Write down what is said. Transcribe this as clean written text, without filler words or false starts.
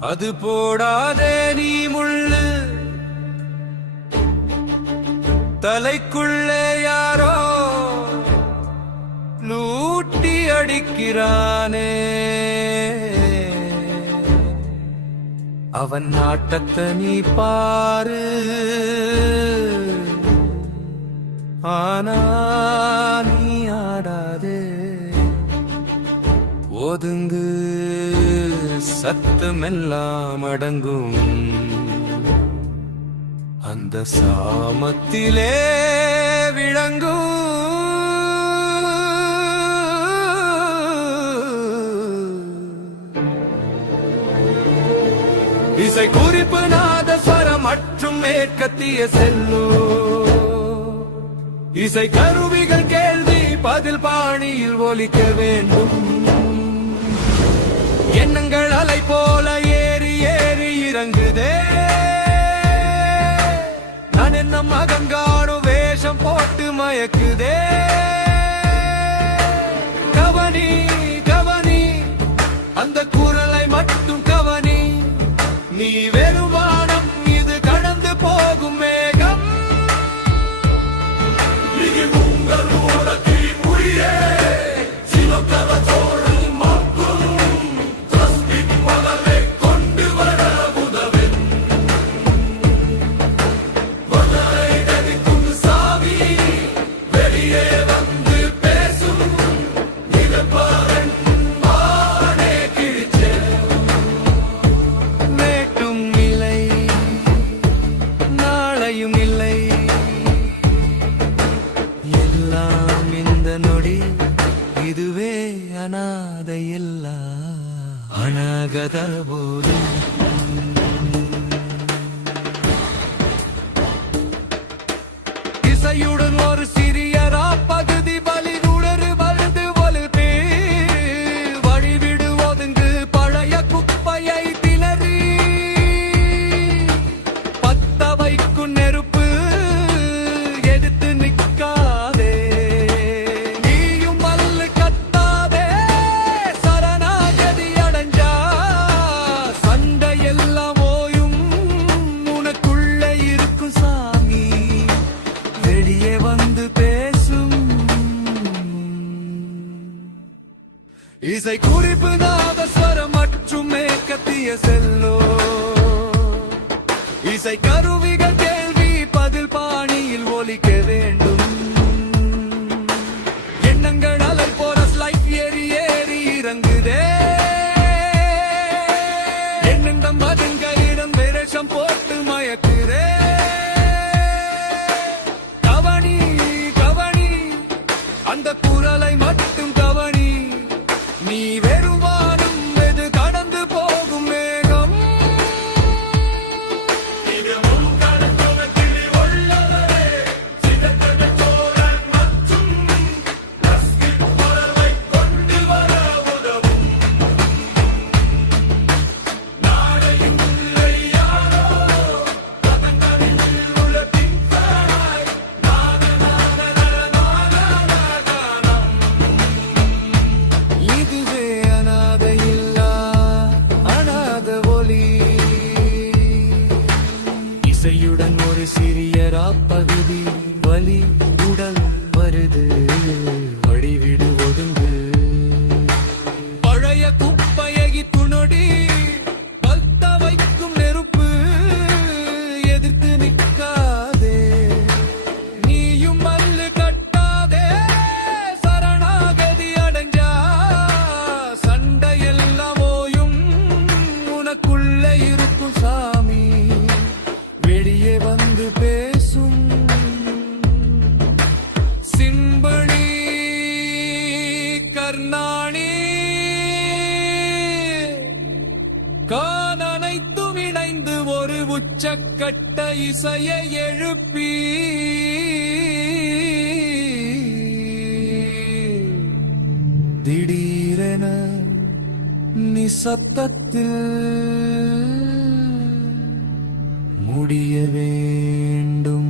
அது போடாதே நீ முள்ளு தலைக்குள்ளே யாரோ லூட்டி அடிக்கிறானே அவன் நாட்டத்தை நீ பாரு ஆனா நீ ஆடாதே ஒதுங்கு சத்தமெல்லாம் அடங்கும் அந்த சாமத்திலே விளங்கும் இசை குறிப்பு நாதஸ்வரம் மற்றும் மேற்கத்திய செல்லோ இசை கருவிகள் கேள்வி பதில் பாணியில் ஒலிக்க வேண்டும் எண்ணங்கள் அலை போல ஏறி ஏறி இறங்குதே நான் என்ன மகங்காடு வேஷம் போட்டு மயக்குதே கவனி கவனி அந்த குரலை மட்டும் கவனி நீ வெறும் வானம் இது கடந்து போகும் மேகம் இது உங்களோட தீப்புரியே சிவகவத்தோடு இதுவே அநாதையில்லா அநாகத போது இசையுடன் ஒரு சிறிய பகுதி பலி உடறு வலுது வலுது வழிவிடு ஒதுங்கு பழைய குப்பையை திணறி பத்த வைக்கும் நெருப்பு எடுத்து நிற்காதே இசை குறிப்பு நாதஸ்வரம் மற்றும் மேற்கத்திய செல்லோ இசை கருவிகள் கேள்வி பதில் பாணியில் ஒலிக்க வேண்டும் எண்ணங்கள் அலை போற ஸ்லைட் ஏறி ஏறி இறங்குதே எண்ணெந்த மகன்களிடம் வேஷம் போட்டு மயக்குதே கவனி கவனி அந்த குரலை மட்டும் கவனி நீ வெறும் வானம் எது கடந்து போகும் மேகம் கொண்டு வர உதவும் நாளையும் யாரோ உள்ள இதுவே அநாதையில்லா அநாத ஒலி இசையுடன் ஒரு சிறிய பகுதி வலி உடல் வருது வழிவிடு ஒதுங்கு பழைய குப்பையை துணொடி பத்த வைக்கும் நெருப்பு எதிர்த்து நிற்காதே நீயும் மல்லு கட்டாதே சரணாகதி அடைஞ்சா சண்டையெல்லாம் ஓயும் உனக்குள்ள இருக்கும் சாமி வெளியே வந்து பேசும் சிம்பணி கர்நாணி கான் அனைத்தும் இணைந்து ஒரு உச்சக்கட்ட இசையை எழுப்பி திடீரென நிசப்தத்தில் முடிய வேண்டும்